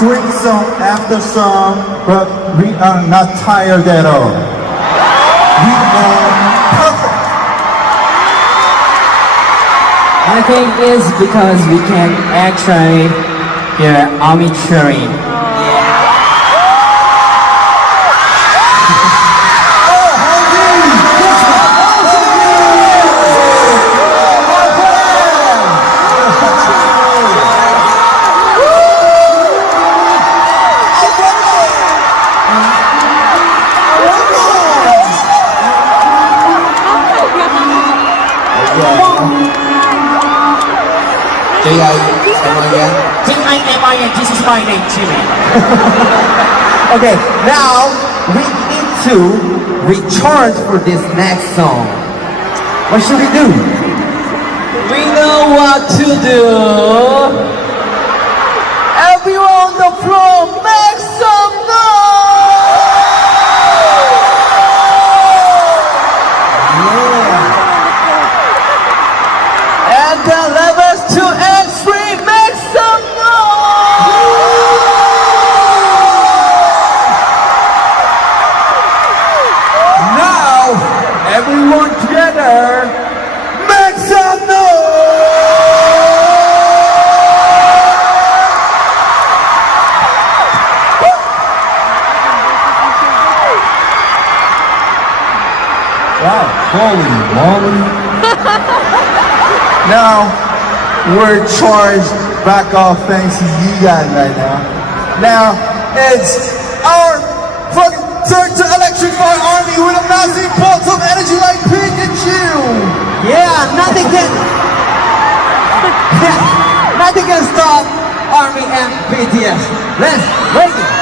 doing song after song, but we are not tired at all. We are perfect. I think it's because we can actually hear army cheering. J-I-M-I-N, this is my name, Jimmy. Okay, now we need to recharge for this next song. What should we do? We know what to do. Everyone on the floor, make some noise! And the levels 2 and 3, make some noise! Now, everyone together, make some noise! Wow, holy moly. Now, we're charged back off thanks to you guys right now. Now, it's our fucking turn to electrify army with a massive bolt of energy like Pikachu! Yeah, nothing can nothing can stop Army and BTS. Let's break it.